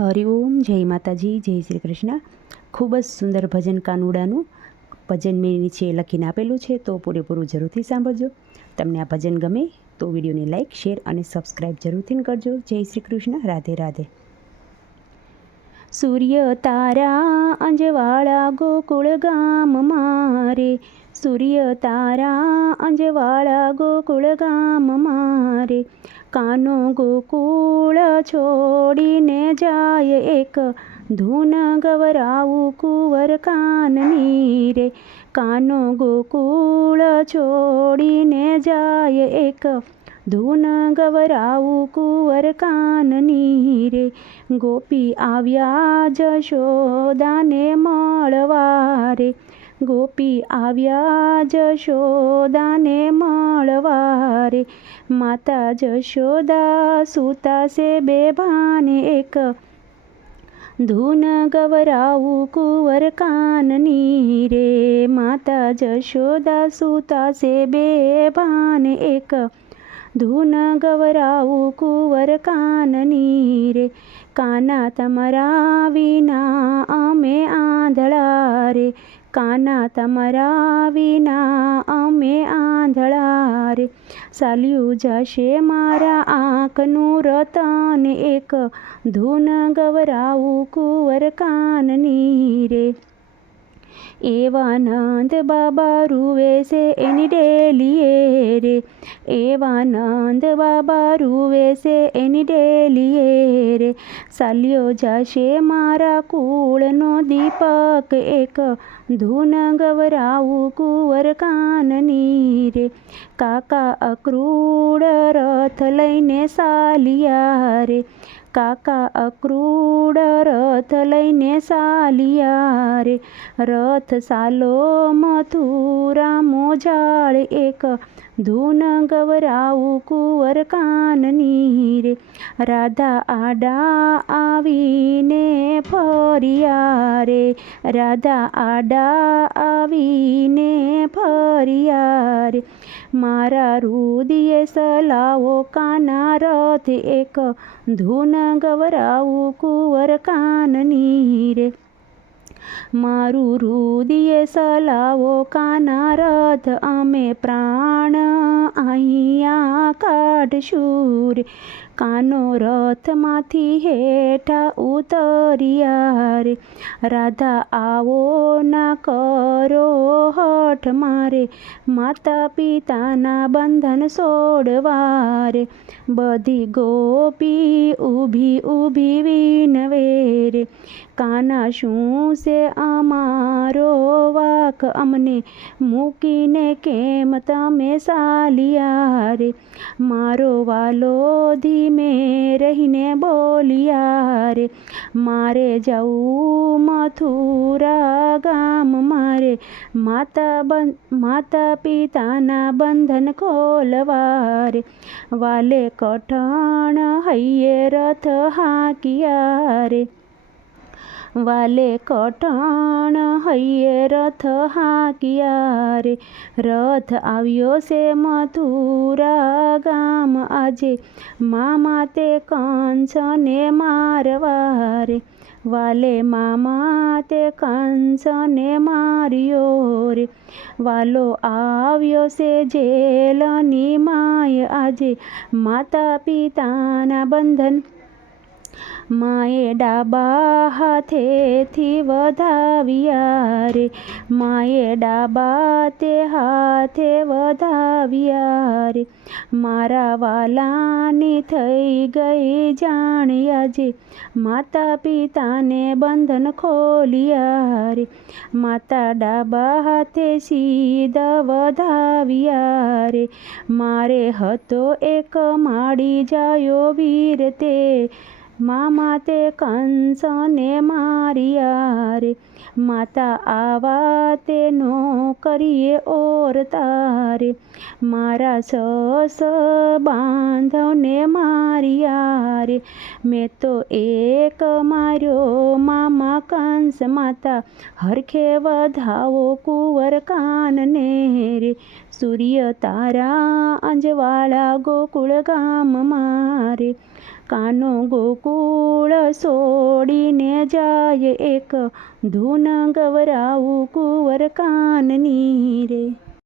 હરિઓમ જય માતાજી, જય શ્રી કૃષ્ણ. ખૂબ જ સુંદર ભજન કાનુડાનું ભજન મેં નીચે લખીને આપેલું છે, તો પૂરેપૂરું જરૂરથી સાંભળજો. તમને આ ભજન ગમે તો વિડીયોને લાઇક શેર અને સબસ્ક્રાઈબ જરૂરથી કરજો. જય શ્રી કૃષ્ણ, રાધે રાધે. સૂર્ય તારા અંજવાળા ગોકુળ ગામ મારે. સૂર્ય તારા અંજવાળા ગોકુળ ગામ મારે. કાનો ગોકુળ છોડીને જાય એક ધૂન ગવરાવું કુંવર કાનની રે કાનો ગોકુળ છોડીને જાય એક ધૂન ગવરાવું કુંવર કાનની રે ગોપી આવ્યા જશોદાને મળવા રે ગોપી આવ્યા જશોદાને મળવા રે માતા જશોદા સુતા છે બે ભાને એક. ધૂન ગવરાવું કુંવર કાનની રે. માતા જશોદા સુતા છે બે ભાન એક. ધૂન ગવરાવું કુંવર કાનની રે. કાના તમારા વિના કાના તમારા વિના અમે આંધળા રે સાલ્યું જશે મારા આંખનું રતન એક ધૂન ગવરાવું કુંવર કાનની રે. એવા નંદ બાબા રૂવે છે એની ડેલીએ રે. એવા નંદ બાબા રૂવે છે એની ડેલીએ રે ચાલ્યો જશે મારા કુળનો દીપક એક ધૂન ગવરાવું કુંવર કાનની રે કાકા અક્રૂડ રથ લઈને સાલિયા રે કાકા અક્રૂડ રથ લઈને સાલિયા રે રથ સાલો મથુરા મોજાળ એક ધૂન ગવરાવું કુંવર કાનની રે. રાધા આડા આવીને ફરિયા રે રાધા આડા આવીને ફરિયા રે મારા રુદિયે સલાવો કાના રથ એક ધૂન ગવરાવું કુંવર કાનની રે. મારું રુદિયે સલાવો કાના રથ અમે પ્રાણ અહીંયા કાઢશું રે. કાનો રથમાંથી હેઠા ઉતર્યા રે. રાધા, આવો ના કરો હઠ મારે. માતા પિતાના બંધન છોડવા રે. બધી ગોપી ઊભી ઊભી વિનવે રે. કાના શું છે અમારો વાક અમને મૂકીને કેમ તમે સાલિયા રે? મારો વાલો ધીમે રહીને બોલિયા રે, મારે જવું મથુરા ગામ મારે, માતા બં, માતા પિતાના બંધન ખોલવા રે. વાલે કઠણ હૈયે રથ હાકિયા રે. વાલે કટણ હૈયે રથ હાકિયા રે રથ આવ્યો છે મથુરા ગામ આજે. મામા તે કંસને મારવા રે વાલે મામા તે કંસને માર્યો રે વાલો આવ્યો છે જેલની માય આજે. માતા પિતાના બંધન માએ ડાબા હાથેથી વધાવ્યા રે માએ ડાબા તે હાથે વધાવ્યા રે મારા વાલાની થઈ ગઈ જાણ્યા જે માતા પિતાને બંધન ખોલ્યા રે માતા ડાબા હાથે સીધા વધાવ્યા રે મારે હતો એક માડી જાયો વીર તે મામા તે કંસને મારિયા રે માતા આવા તેનો કરીએ ઓર તારે. મારા સસ બાંધવને મારિયા રે મેં તો એક માર્યો મામા કંસ. માતા હરખે વધાવો કુંવર કાનને રે સૂર્ય તારા અંજવાળા ગોકુળ ગામ મારે. કાનો ગોકુળ છોડીને જાય એક ધૂન ગવરાવું કુંવર કાનની રે.